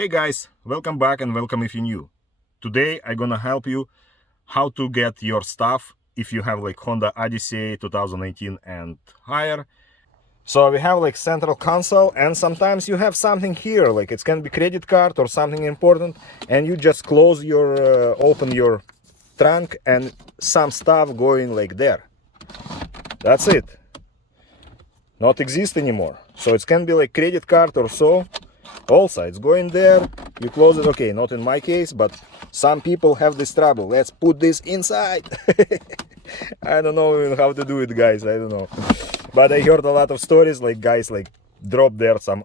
Hey guys, welcome back and welcome if you're new. Today I'm gonna help you how to get your stuff if you have like Honda Odyssey 2018 and higher. So we have like central console, and sometimes you have something here, like it can be credit card or something important, and you just close your open your trunk and some stuff going like there. That's it. Not exist anymore. So it can be like credit card or so. Also, it's going there, you close it. Okay, not in my case, but some people have this trouble. Let's put this inside. I don't know even how to do it, guys. I don't know. But I heard a lot of stories like guys like drop there some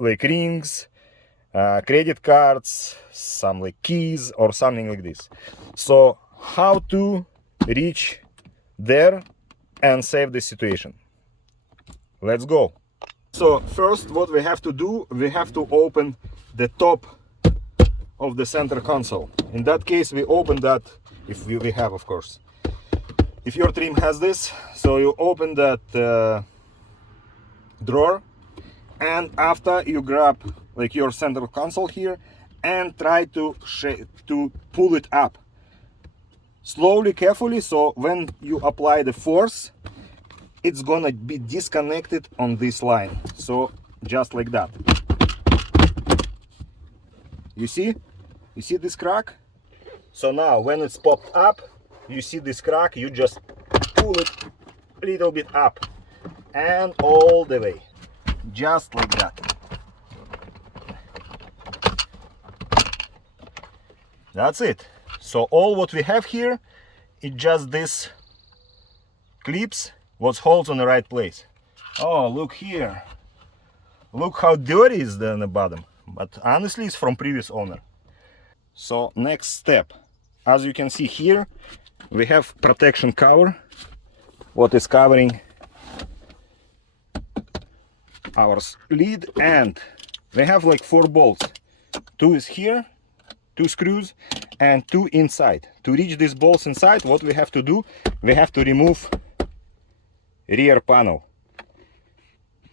like rings, credit cards, some like keys or something like this. So how to reach there and save this situation? Let's go. So first what we have to do, we have to open the top of the center console. In that case we open that, if we have, of course. If your trim has this, so you open that drawer, and after you grab like your center console here and try to pull it up slowly, carefully, so when you apply the force it's gonna be disconnected on this line. So just like that. You see this crack? So now when it's popped up, you see this crack, you just pull it a little bit up and all the way, just like that. That's it. So all what we have here is just this clips what holds on the right place. Oh, look here. Look how dirty is on the bottom. But honestly, it's from previous owner. So next step. As you can see here, we have protection cover. What is covering our lid, and we have like 4 bolts. 2 is here, 2 screws, and 2 inside. To reach these bolts inside, what we have to do, we have to remove rear panel.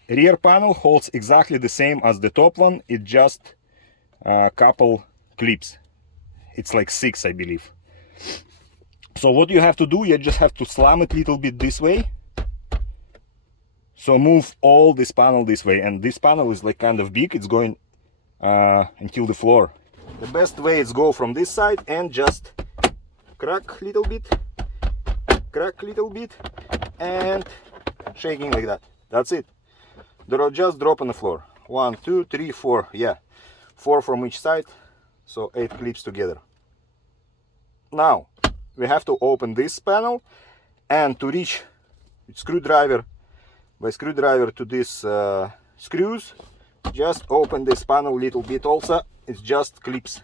Rear panel holds exactly the same as the top one, it just a couple clips. It's like 6, I believe. So what you have to do, you just have to slam it a little bit this way. So move all this panel this way, and this panel is like kind of big, it's going until the floor. The best way is go from this side and just crack little bit, and shaking like that. That's it. Just drop on the floor. 1, 2, 3, 4. Yeah, 4 from each side, so 8 clips together. Now we have to open this panel, and to reach screwdriver to this screws, just open this panel a little bit. Also, it's just clips.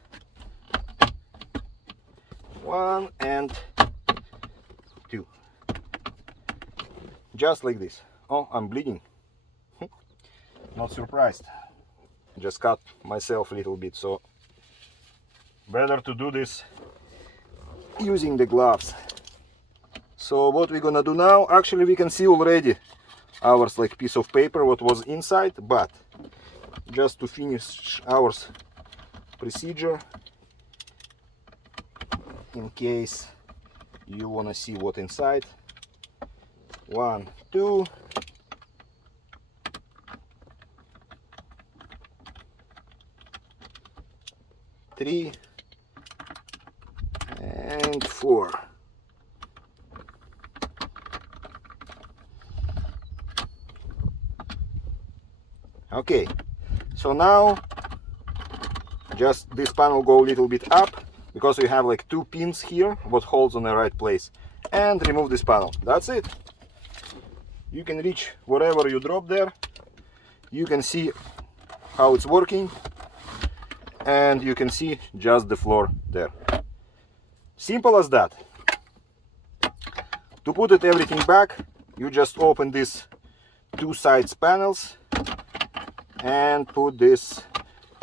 1 and 2. Just like this. Oh, I'm bleeding. Not surprised. Just cut myself a little bit, so better to do this using the gloves. So what we're gonna do now, actually we can see already our like piece of paper what was inside, but just to finish our procedure, in case you wanna see what inside. 1, 2, 3 and 4. Okay, so now just this panel go a little bit up, because we have like 2 pins here what holds on the right place, and remove this panel. That's it. You can reach wherever you drop there. You can see how it's working, and you can see just the floor there. Simple as that. To put it everything back, you just open these 2 sides panels and put this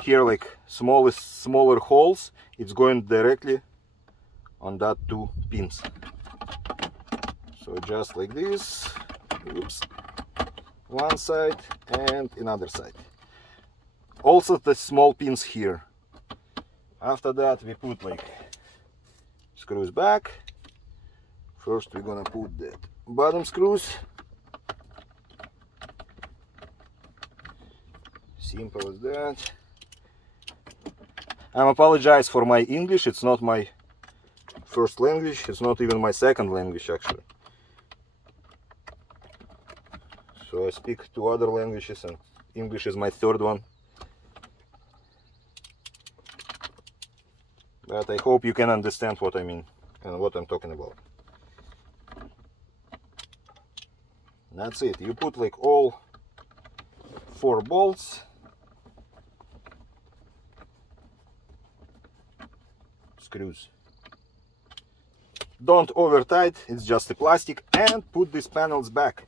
here like smaller holes. It's going directly on that 2 pins. So just like this. Oops. One side and another side. Also the small pins here. After that we put like screws back. First we're gonna put the bottom screws. Simple as that. I apologize for my English, it's not my first language, it's not even my second language actually. So I speak two other languages and English is my third one. But I hope you can understand what I mean and what I'm talking about. That's it. You put like all 4 bolts. Screws. Don't over tight, it's just a plastic, and put these panels back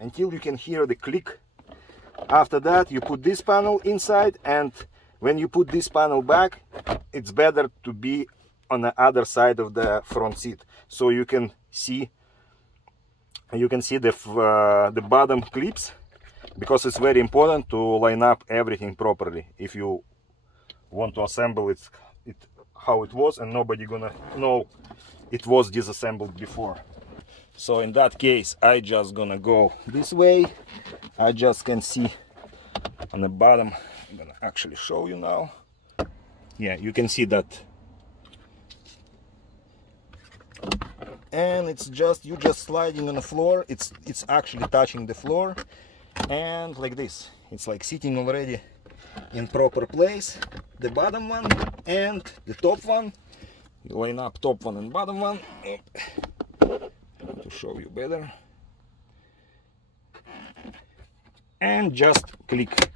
until you can hear the click. After that you put this panel inside, and when you put this panel back, it's better to be on the other side of the front seat, so you can see the bottom clips, because it's very important to line up everything properly if you want to assemble it how it was, and nobody gonna know it was disassembled before. So in that case I just gonna go this way. I just can see on the bottom, I'm gonna actually show you now. Yeah, you can see that, and it's just you just sliding on the floor. It's actually touching the floor, and like this, it's like sitting already in proper place. The bottom one and the top one, you line up top one and bottom one. To show you better, and just click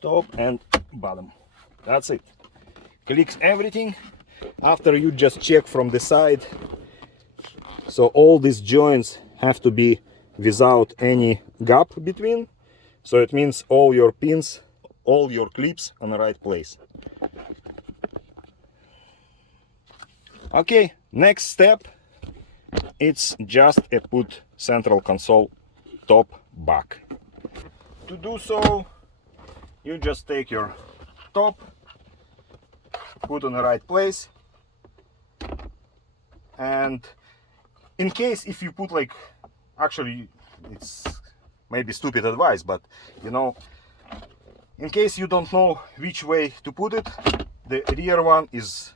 top and bottom. That's it. Clicks everything. After you just check from the side, so all these joints have to be without any gap between, so it means all your pins, all your clips on the right place. Okay, next step, it's just a put central console top back. To do so, you just take your top, put on the right place, and in case if you put like, actually it's maybe stupid advice, but you know, in case you don't know which way to put it, the rear one is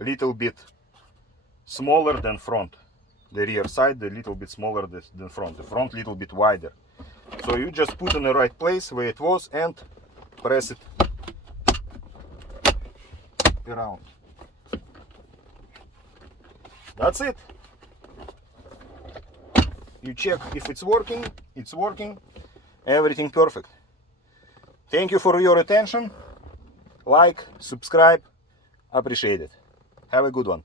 a little bit smaller than front. The rear side a little bit smaller than front. The front a little bit wider. So you just put in the right place where it was and press it around. That's it. You check if it's working. It's working. Everything perfect. Thank you for your attention. Like, subscribe. Appreciate it. Have a good one.